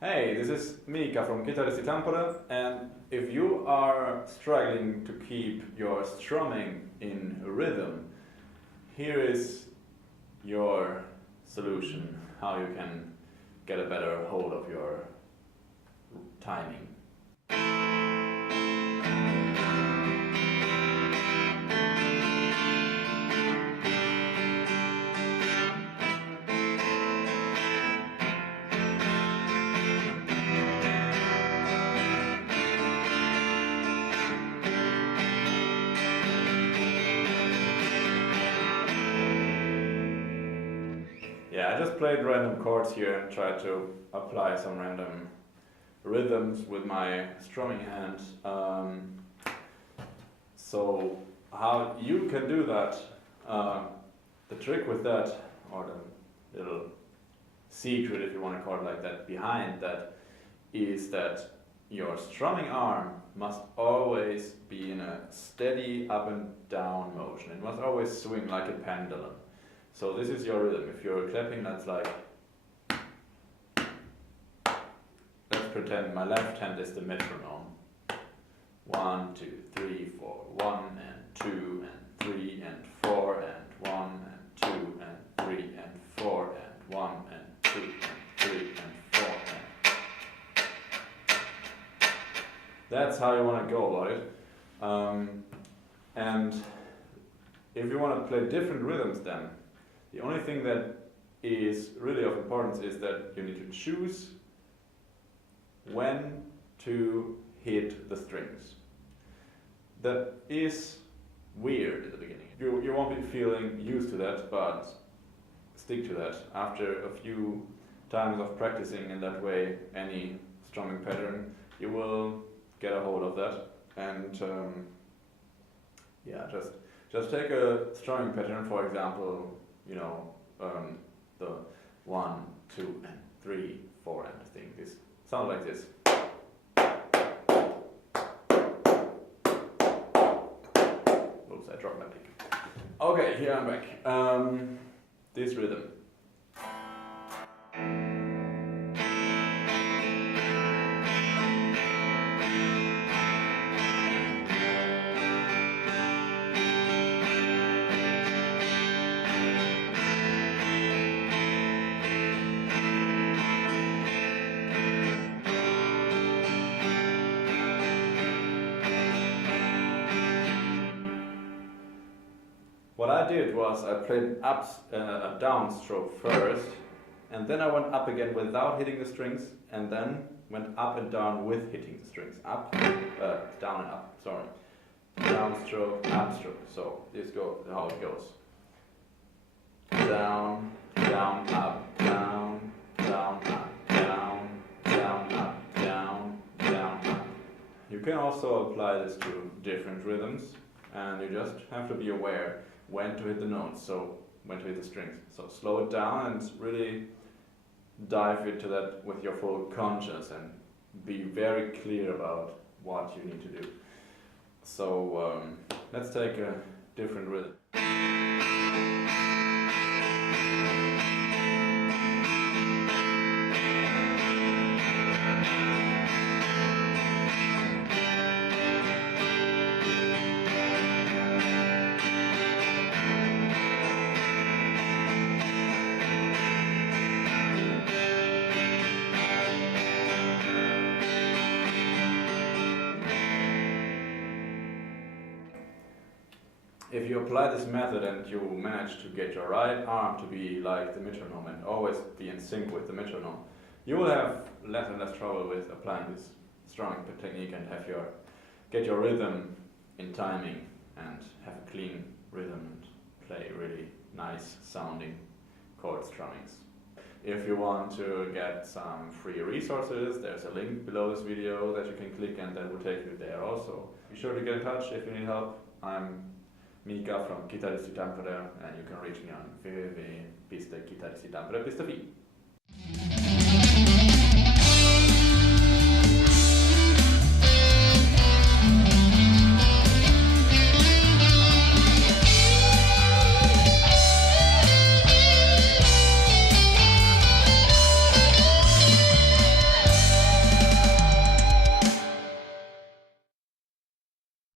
Hey, this is Mika from Kitaristi Tampere, and if you are struggling to keep your strumming in rhythm, here is your solution, how you can get a better hold of your timing. Yeah, I just played random chords here and tried to apply some random rhythms with my strumming hand. So how you can do that, the trick with that, or the little secret, if you want to call it like that, behind that, is that your strumming arm must always be in a steady up and down motion. It must always swing like a pendulum. So this is your rhythm. If you're clapping, that's like, let's pretend my left hand is the metronome. 1, 2, 3, 4, 1 and 2 and 3 and 4 and 1 and 2 and 3 and 4 and 1 and 2 and 3 and 4 and... That's how you want to go about it. And if you want to play different rhythms then, the only thing that is really of importance is that you need to choose when to hit the strings. That is weird at the beginning. You won't be feeling used to that, but stick to that. After a few times of practicing in that way any strumming pattern, you will get a hold of that. And yeah, just take a strumming pattern, for example, you know, the 1, 2 and 3, 4 and I think this sounds like this. Oops, I dropped my pick. Okay, here I'm back. This rhythm. What I did was I played a down stroke first, and then I went up again without hitting the strings, and then went up and down with hitting the strings. Up, down and up, sorry. Down stroke, up stroke. So this goes how it goes. Down, down, up, down, down, up, down, down, up, down, down, up. You can also apply this to different rhythms, and you just have to be aware when to hit the notes, so when to hit the strings. So slow it down and really dive into that with your full conscience and be very clear about what you need to do. So let's take a different rhythm. If you apply this method and you manage to get your right arm to be like the metronome and always be in sync with the metronome, you will have less and less trouble with applying this strumming technique and get your rhythm in timing and have a clean rhythm and play really nice sounding chord strummings. If you want to get some free resources, there's a link below this video that you can click and that will take you there also. Be sure to get in touch if you need help. I'm Mika from Kitaristi Tampere, and you can reach me on www.kitaristitampere.fi.